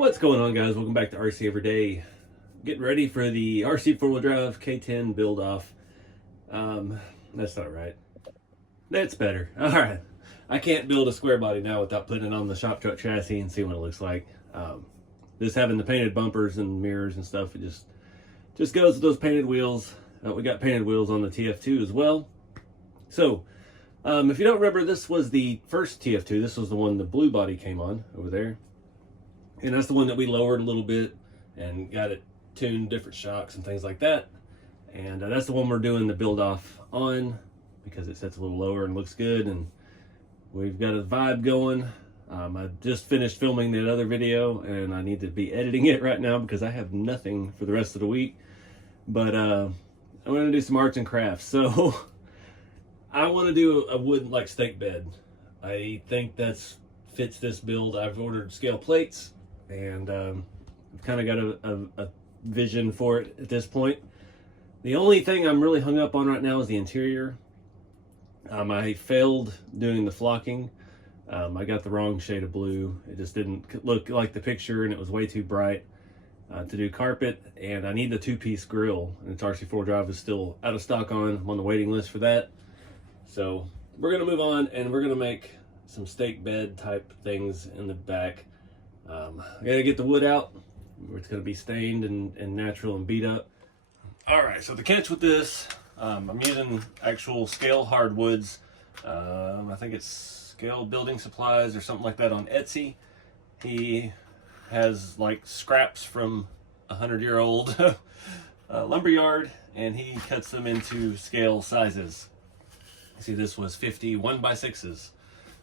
What's going on, guys? Welcome back to RC4wd. Getting ready for the RC4wd K10 build off. That's not right. That's better. All right. I can't build a square body now without putting it on the shop truck chassis and see what it looks like. Just having the painted bumpers and mirrors and stuff, it just goes with those painted wheels. We got painted wheels on the TF2 as well. So, if you don't remember, this was the first TF2. This was the one the blue body came on over there. And that's the one that we lowered a little bit and got it tuned, different shocks and things like that. And that's the one we're doing the build off on because it sets a little lower and looks good. And we've got a vibe going. I just finished filming that other video and I need to be editing it right now because I have nothing for the rest of the week. But I'm going to do some arts and crafts. So I want to do a wood like stake bed. I think that's fits this build. I've ordered scale plates and I've kind of got a vision for it at this point. The only thing I'm really hung up on right now is the interior. I failed doing the flocking. I got the wrong shade of blue. It just didn't look like the picture and it was way too bright to do carpet. And I need the two-piece grill, and its RC4wd is still out of stock on. I'm on the waiting list for that. So we're gonna move on and we're gonna make some stake bed type things in the back. I gotta get the wood out where it's gonna be stained and natural and beat up. All right, so the catch with this, I'm using actual scale hardwoods. I think it's Scale Building Supplies or something like that on Etsy. He has like scraps from a 100-year-old lumberyard, and he cuts them into scale sizes. See, this was 50 1x6s.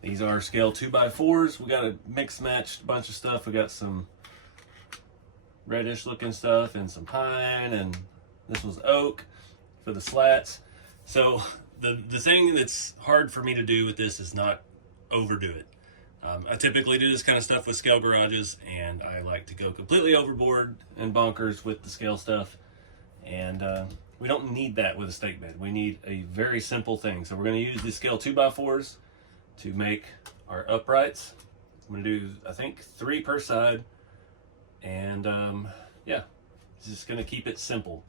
These are scale 2x4s. We got a mixed matched bunch of stuff. We got some reddish looking stuff and some pine, and this was oak for the slats. So the thing that's hard for me to do with this is not overdo it. I typically do this kind of stuff with scale garages, and I like to go completely overboard and bonkers with the scale stuff. And we don't need that with a stake bed. We need a very simple thing. So we're going to use the scale 2x4s to make our uprights. I'm going to do, I think, 3 per side. And yeah, just going to keep it simple.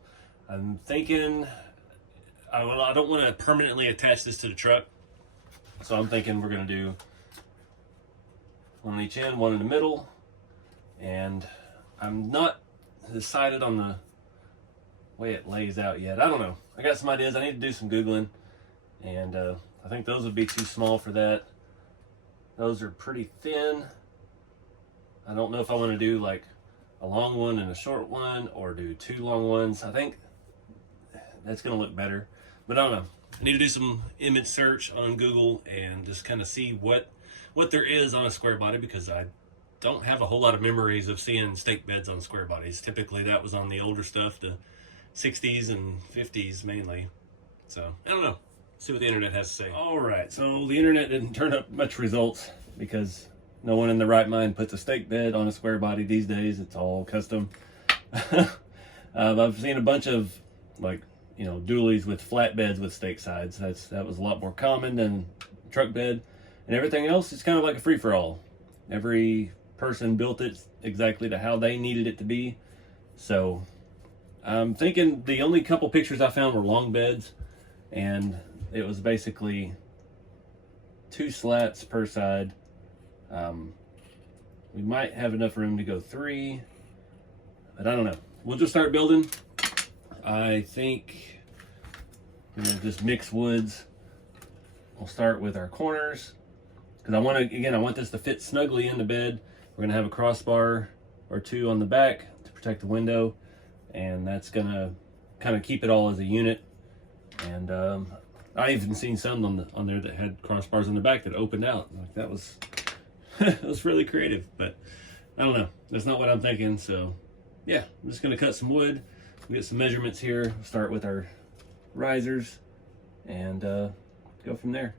I'm thinking, I don't want to permanently attach this to the truck. So I'm thinking we're going to do one on each end, one in the middle. And I'm not decided on the way it lays out yet. I don't know. I got some ideas. I need to do some Googling. And I think those would be too small for that. Those are pretty thin. I don't know if I want to do like a long one and a short one or do 2 long ones. I think that's going to look better. But I don't know. I need to do some image search on Google and just kind of see what there is on a square body, because I don't have a whole lot of memories of seeing stake beds on square bodies. Typically that was on the older stuff, the 60s and 50s mainly. So I don't know. See what the internet has to say. All right, so the internet didn't turn up much results because no one in their right mind puts a stake bed on a square body these days. It's all custom. I've seen a bunch of dualies with flat beds with stake sides. That was a lot more common than truck bed, and everything else is kind of like a free-for-all. Every person built it exactly to how they needed it to be. So I'm thinking the only couple pictures I found were long beds, and it was basically 2 slats per side. We might have enough room to go 3, but I don't know. We'll just start building. I think we're gonna just mix woods. We'll start with our corners because I want this to fit snugly in the bed. We're gonna have a crossbar or 2 on the back to protect the window, and that's gonna kind of keep it all as a unit. And I even seen some on there that had crossbars on the back that opened out. Like, that was that was really creative, but I don't know. That's not what I'm thinking. So yeah, I'm just gonna cut some wood. We'll get some measurements here. We'll start with our risers and go from there.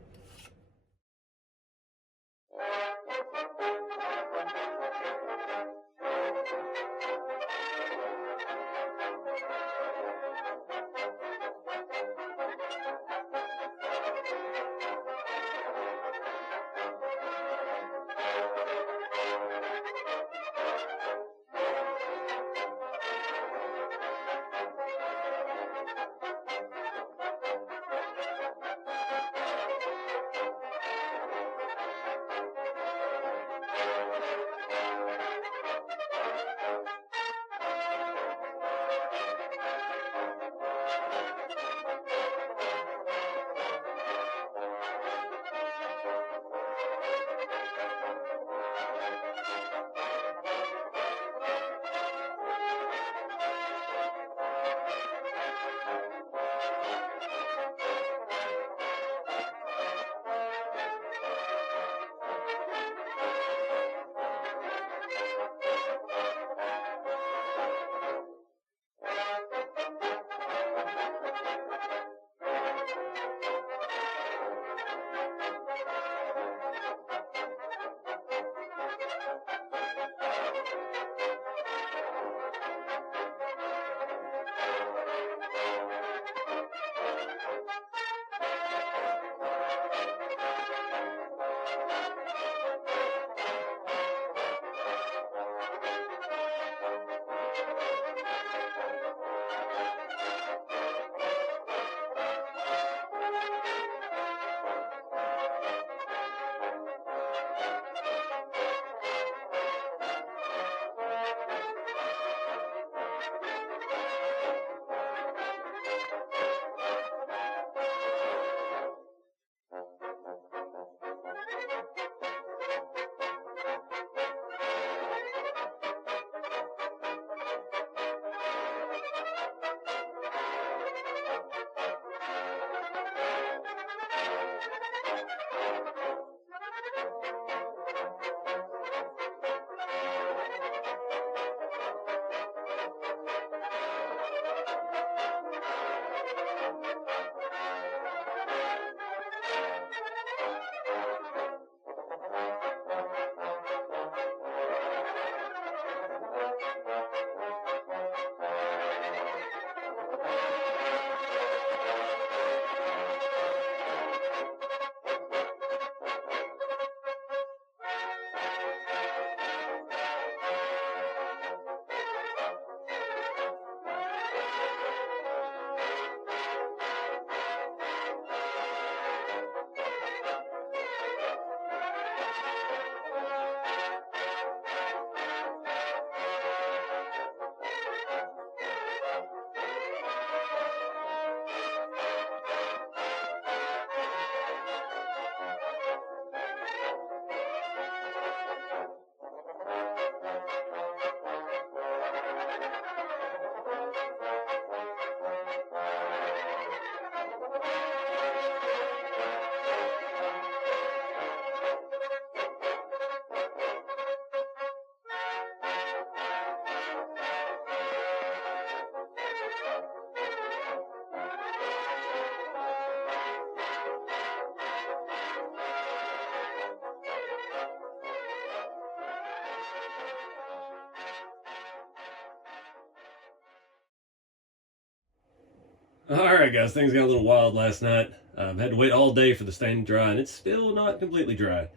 Alright guys, things got a little wild last night. Had to wait all day for the stain to dry, and it's still not completely dry.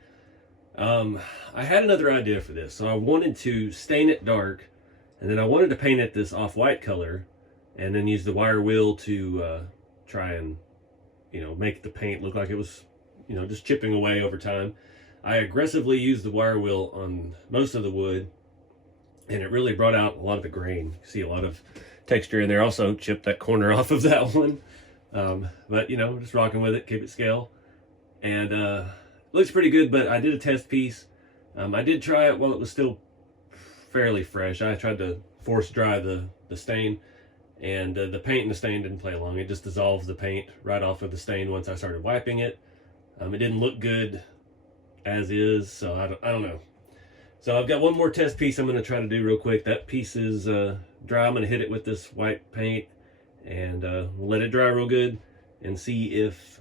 I had another idea for this. So I wanted to stain it dark, and then I wanted to paint it this off-white color, and then use the wire wheel to try and, make the paint look like it was, just chipping away over time. I aggressively used the wire wheel on most of the wood, and it really brought out a lot of the grain. You see a lot of texture in there. Also chipped that corner off of that one. But just rocking with it, keep it scale. And looks pretty good, but I did a test piece. I did try it while it was still fairly fresh. I tried to force dry the stain, and the paint and the stain didn't play along. It just dissolved the paint right off of the stain once I started wiping it. It didn't look good as is, so I don't know. So I've got one more test piece I'm going to try to do real quick. That piece is dry. I'm going to hit it with this white paint, and we'll let it dry real good and see if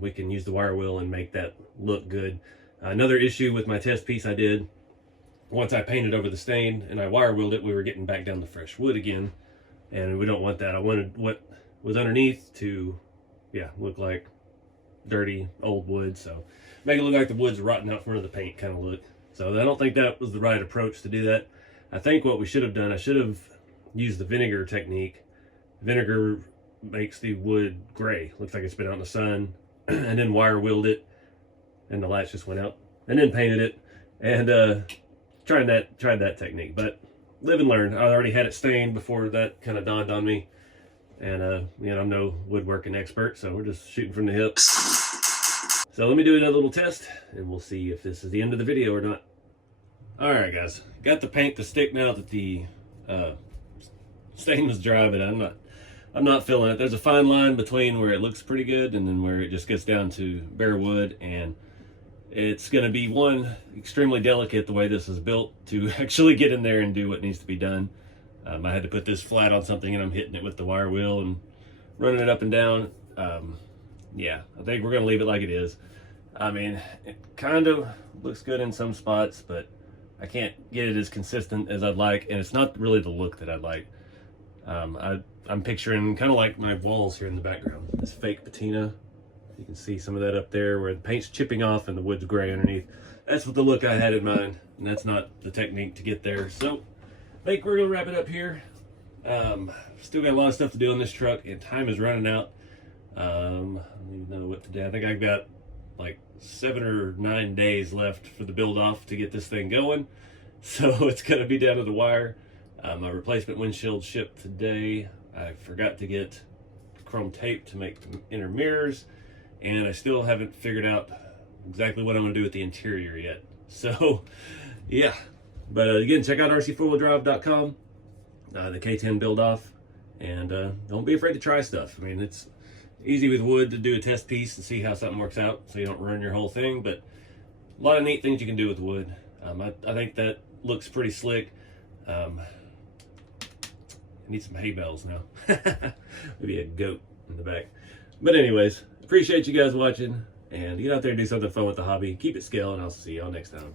we can use the wire wheel and make that look good. Another issue with my test piece I did, once I painted over the stain and I wire wheeled it, we were getting back down the fresh wood again, and we don't want that. I wanted what was underneath to, look like dirty old wood, so make it look like the wood's rotting out front of the paint kind of look. So I don't think that was the right approach to do that. I think what we should have done, I should have used the vinegar technique. Vinegar makes the wood gray, looks like it's been out in the sun, and then wire wheeled it, and the lights just went out, and then painted it, and tried that technique. But live and learn. I already had it stained before that kind of dawned on me, and I'm no woodworking expert, so we're just shooting from the hip. So let me do another little test, and we'll see if this is the end of the video or not. Alright guys, got the paint to stick now that the stain was dry, but I'm not feeling it. There's a fine line between where it looks pretty good and then where it just gets down to bare wood, and it's going to be extremely delicate the way this is built to actually get in there and do what needs to be done. I had to put this flat on something, and I'm hitting it with the wire wheel and running it up and down. Yeah, I think we're going to leave it like it is. I mean, it kind of looks good in some spots, but I can't get it as consistent as I'd like, and it's not really the look that I'd like. I'm picturing kind of like my walls here in the background. This fake patina. You can see some of that up there where the paint's chipping off and the wood's gray underneath. That's what the look I had in mind, and that's not the technique to get there. So I think we're going to wrap it up here. Still got a lot of stuff to do on this truck, and time is running out. I don't even know what to do. I think I've got like 7 or 9 days left for the build off to get this thing going, so it's gonna be down to the wire. My replacement windshield shipped today. I forgot to get chrome tape to make the inner mirrors, and I still haven't figured out exactly what I'm gonna do with the interior yet. So yeah, but again, check out RC4wd.com, the K10 build off, and don't be afraid to try stuff. I mean, it's Easy with wood to do a test piece and see how something works out so you don't ruin your whole thing, but a lot of neat things you can do with wood. I think that looks pretty slick. I need some hay bales now. Maybe a goat in the back. But anyways, appreciate you guys watching, and get out there and do something fun with the hobby. Keep it scale, and I'll see y'all next time.